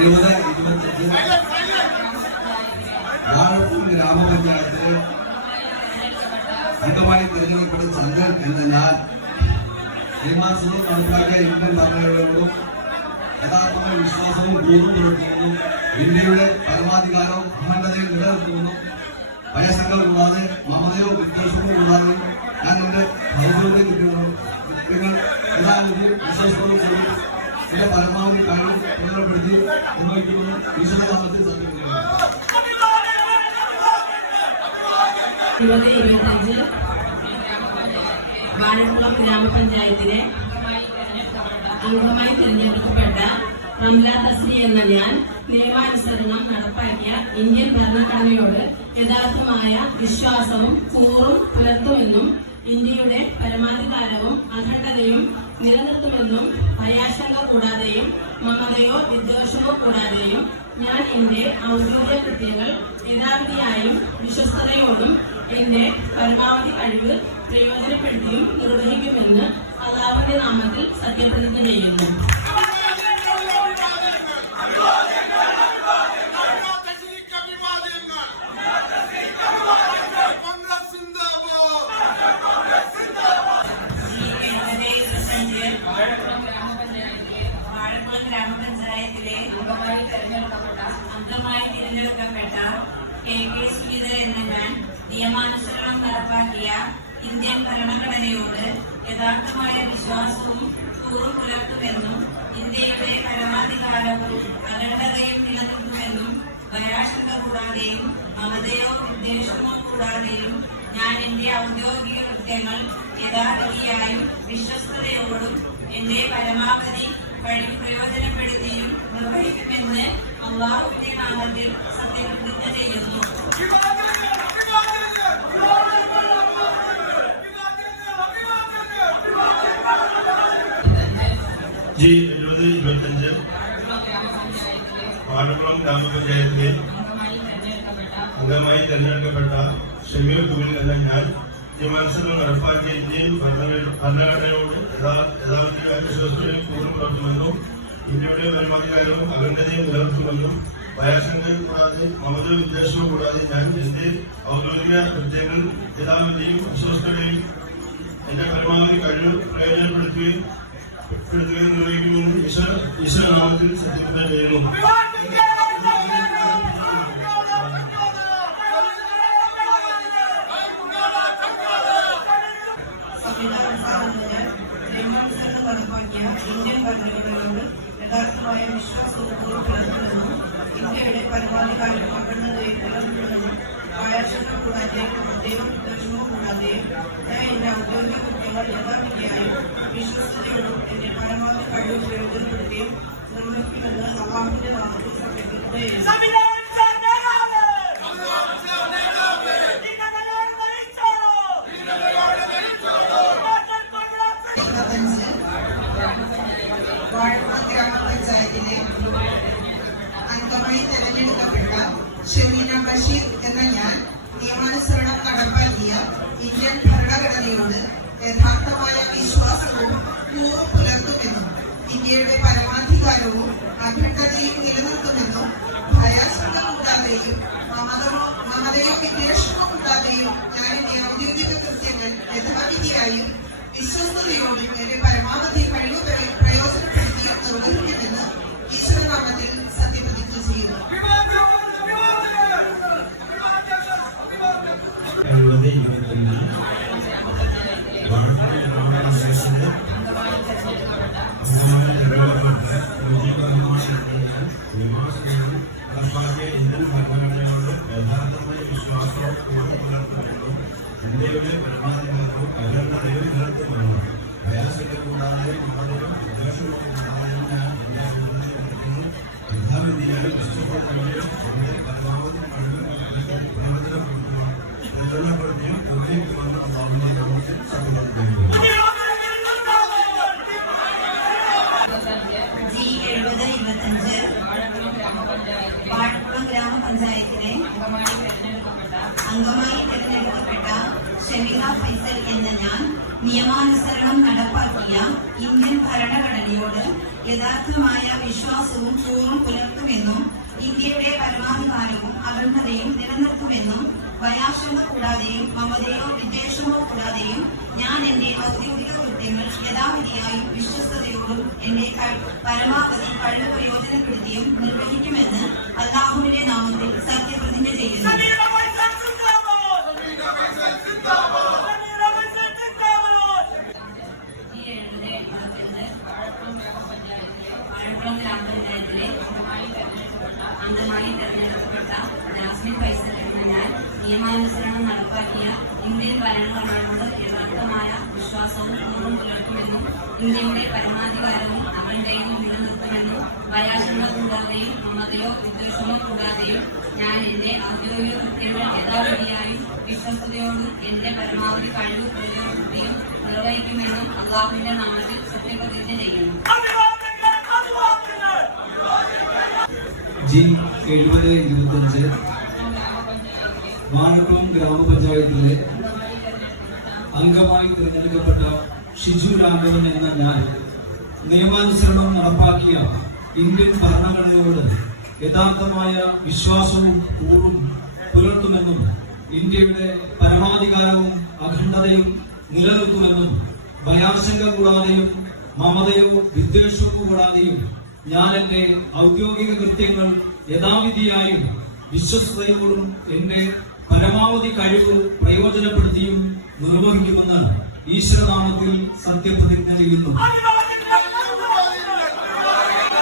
എഴുപത് ഇരുപത്തഞ്ച് വാഴപ്പൂർ ഗ്രാമപഞ്ചായത്തിലെ അംഗമായി തിരഞ്ഞെടുക്കപ്പെട്ട ചന്ദ്രൻ എന്ന ഞാൻ നിയമാസവും നടപ്പാക്കിയ ഇന്ത്യൻ ഭരണഘടനയോടും യഥാർത്ഥമായ വിശ്വാസവും പൂർവം പുലർത്തുന്നു ഇന്ത്യയുടെ പരമാധികാരവും അഖണ്ഡതയും നിലനിർത്തുന്നു ഭയശങ്കൾ കൂടാതെ മമതയോ വിദ്വേഷമോ കൂടാതെ ഞാൻ എന്റെ ഔദ്യോഗിക കൃത്യങ്ങൾ യഥാവിധി വിശ്വാസത്തോടും എന്റെ പരമാവധി കഴിവ് പ്രയോജനപ്പെടുത്തി നിർവഹിക്കുന്നു ഈശ്വരനാമത്തിൽ സത്യം ഇരുപത് ഇരുപത്തഞ്ച് വാഴക്കുളം ഗ്രാമപഞ്ചായത്തിലെ അംഗമായി തിരഞ്ഞെടുക്കപ്പെട്ട റംല തസ്രി എന്ന ഞാൻ നിയമാനുസരണം നടപ്പാക്കിയ ഇന്ത്യൻ ഭരണഘടനയോട് യഥാർത്ഥമായ വിശ്വാസവും കൂറും പുലർത്തുമെന്നും ഇന്ത്യയുടെ പരമാധികാരവും അഖണ്ഡതയും നിലനിർത്തുമെന്നും ഭയാശങ്ക കൂടാതെയും മമതയോ വിദ്വേഷമോ കൂടാതെയും ഞാൻ എന്റെ ഔദ്യോഗിക കൃത്യങ്ങൾ യഥാർത്ഥിയായും വിശ്വസ്തയോടും എന്റെ പരമാവധി കഴിവ് പ്രയോജനപ്പെടുത്തിയും നിർവഹിക്കുമെന്ന് അള്ളാഹുവിന്റെ നാമത്തിൽ സത്യപ്രതിജ്ഞ ചെയ്യുന്നു. അംഗമായി തെരഞ്ഞെടുക്കപ്പെട്ട അംഗമായി തിരഞ്ഞെടുക്കപ്പെട്ട കെ കെ ശ്രീധരൻ എന്ന ഞാൻ നിയമാനുസരണം നടപ്പാക്കിയ ഇന്ത്യൻ ഭരണഘടനയോട് യഥാർത്ഥമായ വിശ്വാസവും കൂറും പുലർത്തുമെന്നും ഇന്ത്യയുടെ പരമാധികാരവും അഖണ്ഡതയും നിലനിർത്തുമെന്നും ഭയാശങ്ക കൂടാതെയും മമതയോ വിദ്വേഷമോ കൂടാതെയും ഞാൻ എന്റെ ഔദ്യോഗിക കൃത്യങ്ങൾ യഥാർത്ഥിയായും വിശ്വസ്തയോടും എന്റെ പരമാവധി കഴിവ് പ്രയോജനപ്പെടുത്തിയും നിർവഹിക്കുമെന്ന് അള്ളാഹുവിന്റെ നാമത്തിൽ സത്യപ്രതിജ്ഞ ചെയ്യുന്നു ജി എഴുപത് ഇരുപത്തഞ്ച് വാഴക്കുളം ഗ്രാമപഞ്ചായത്തിലെ അംഗമായി തെരഞ്ഞെടുക്കപ്പെട്ട ഷമീർ കുമിൽ എന്ന ഞാൻ നിയമനുസരണം നടപ്പാക്കിയ ഇന്ത്യൻ ഭരണഘടന- ഭരണഘടനയോട് യഥാ- യഥാർത്ഥമായ വിശ്വസ്തയും പൂർണ പുലർത്തുമെന്നും ഇന്ത്യയുടെ പരമാധികാരവും അഖണ്ഡതയും നിലനിർത്തുമെന്നും ഭയാശങ്ക കൂടാതെ മമത വിദ്വേഷവും കൂടാതെ ഞാൻ എന്റെ ഔദ്യോഗിക കൃത്യങ്ങൾ യഥാവിധിയും വിശ്വസ്തയും എന്റെ പരമാവധി കഴിവ് പ്രയോജനപ്പെടുത്തുകയും പെടുത്തുകയും നിർവഹിക്കുമെന്ന് ഈശ്വര ഈശ്വരനാമത്തിൽ സത്യപ്രതിജ്ഞ ചെയ്യുന്നു. നടപ്പാക്കിയ ഇന്ത്യൻ ഭരണഘടനയോട് യഥാർത്ഥമായ വിശ്വാസവും പുലർത്തുമെന്നും ഇന്ത്യയുടെ പരമാധികാരവും അഖണ്ഡതയും പുലർത്തുമെന്നും ആയാശങ്ങൾ കൂടാതെ ദൈവവിദ്വേഷവും കൂടാതെ ഞാൻ എന്റെ ഔദ്യോഗിക കൃത്യങ്ങൾ യഥാവിധിയായും വിശ്വസ്തയോടും എന്റെ പരമാവധി കഴിവ് പ്രയോജനപ്പെടുത്തുകയും നിർവഹിക്കുമെന്ന് അള്ളാഹുവിന്റെ നാമത്തിൽ സത്യപ്രതിജ്ഞ നിയമാനുസരണം നടപ്പാക്കിയ ഇന്ത്യൻ ഭരണഘടനയോട് യഥാർത്ഥമായ വിശ്വാസവും കൂറും പുലർത്തുമെന്നും ഇന്ത്യയുടെ പരമാധികാരവും അഖണ്ഡതയും നിലനിർത്തുമെന്നും ഭയാശങ്ക കൂടാതെയും അഖണ്ഡതയും നിലനിർത്തുമെന്നും പ്രയാസങ്ങൾ കൂടാതെ മമതയും വിദ്വേഷവും കൂടാതെയും ഞാൻ നിർവഹിക്കുന്നു യഥാവിധിയായി വിശ്വപ്പെടുത്തുകയും എന്റെ പരമാവധി പ്രയോജനപ്പെടുത്തുവാൻ പ്രയോജനപ്പെടുത്തിയും അള്ളാഹുവിന്റെ നാമത്തിൽ സമ്മതിക്കുന്നു ജി എഴുപത് ഇരുപത്തഞ്ച് വാഴക്കുളം ഗ്രാമപഞ്ചായത്തിലെ അംഗമായി തിരഞ്ഞെടുക്കപ്പെട്ട ഷെമിഹ ഫൈസൽ എന്ന ഞാൻ നിയമാനുസരണം നടപ്പാക്കിയ ഇന്ത്യൻ ഭരണഘടനയോട് യഥാർത്ഥമായ വിശ്വാസവും പൂർവം പുലർത്തുമെന്നും ഇന്ത്യയുടെ പരമാധികാരവും അഖണ്ഡതയും നിലനിർത്തുമെന്നും ഭയാശങ്ക കൂടാതെയും മമതയോ വിദ്വേഷമോ കൂടാതെയും ഞാൻ എന്റെ ഔദ്യോഗിക കൃത്യങ്ങൾ യഥാവിധിയായും വിശ്വസ്തയോടും എന്റെ പരമാവധി കഴിവ് പ്രയോജനപ്പെടുത്തിയും നിർവഹിക്കുമെന്ന് അള്ളാഹുവിന്റെ നാമത്തിൽ സത്യപ്രതിജ്ഞ ചെയ്യുന്നു Samira Faisal Zindabad! Samira Faisal Zindabad! ഈ ഏഴിലെ നടക്കുന്നത് വാഴക്കുളം ഗ്രാമപഞ്ചായത്തിലെ ഗ്രാമപഞ്ചായത്തിലെ അംഗമായി തെരഞ്ഞെടുക്കപ്പെട്ട ജാസ്മിൻ ഫൈസൽ എന്ന ഞാൻ നിയമാനുസരണം നടപ്പാക്കിയ ഇന്ത്യൻ ഭരണഘടനയോട് യഥാർത്ഥമായ വിശ്വാസവും പൂർവം പുലർത്തുമെന്നും ഇന്ത്യയുടെ പരമാധികാരവും അഖണ്ഡയും നിലനിർത്തുമെന്നും ഭയാശങ്ക കൂടാതെയും മമതയോ വിദ്വേഷമോ കൂടാതെയും ഞാൻ എന്റെ ഔദ്യോഗിക കൃത്യങ്ങൾ യഥാവിധിയായും വിശ്വസ്തയോടും എന്റെ പരമാവധി കഴിവ് പ്രയോജനപ്പെടുത്തിയും നിർവഹിക്കുമെന്നും അള്ളാഹുവിന്റെ നാമത്തിൽ സത്യപ്രതിജ്ഞ ചെയ്യുന്നു. ജി എഴുപത് ഇരുപത്തഞ്ച്. വാഴക്കുളം ഗ്രാമപഞ്ചായത്തിലെ അംഗമായി തിരഞ്ഞെടുക്കപ്പെട്ട ഷിജു രാഘവൻ എന്ന ഞാൻ നിയമാനുസരണം നടപ്പാക്കിയ ഇന്ത്യൻ ഭരണഘടനയോട് യഥാർത്ഥമായ വിശ്വാസവും കൂറും പുലർത്തുമെന്നും ഇന്ത്യയുടെ പരമാധികാരവും അഖണ്ഡതയും നിലനിർത്തുമെന്നും ഭയാശങ്ക കൂടാതെയും മമതയോ വിദ്വേഷമോ കൂടാതെയും ഞാൻ എന്റെ ഔദ്യോഗിക കൃത്യങ്ങൾ യഥാവിധിയായും വിശ്വസ്തയോടും എന്റെ പരമാവധി കഴിവ് പ്രയോജനപ്പെടുത്തിയും നിർവഹിക്കുമെന്ന് ഈശ്വരനാമത്തിൽ സത്യപ്രതിജ്ഞ ചെയ്യുന്നു.